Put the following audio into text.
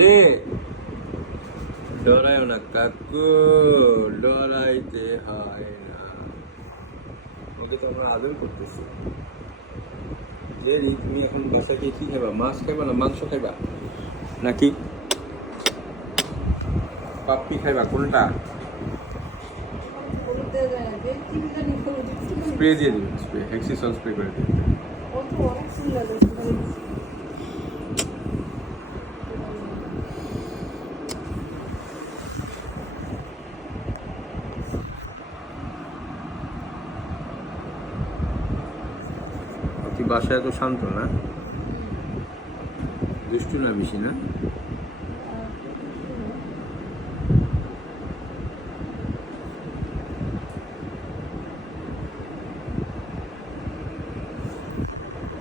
রে ডরায়ও না কাকু, ডরাইতে হয় না। ওকে তো আমরা আদর করতেছি। যে তুমি এখন বাসায় গিয়ে কি খাইবা? মাছ খাইবা না মাংস খাইবা নাকি পাপ্পি খাইবা? কোনটা? স্প্রে দিয়ে দিবেন, স্প্রে হেক্সিসল স্প্রে করে দিবেন। বাসায় এত শান্ত না, দুষ্টু না বেশি না?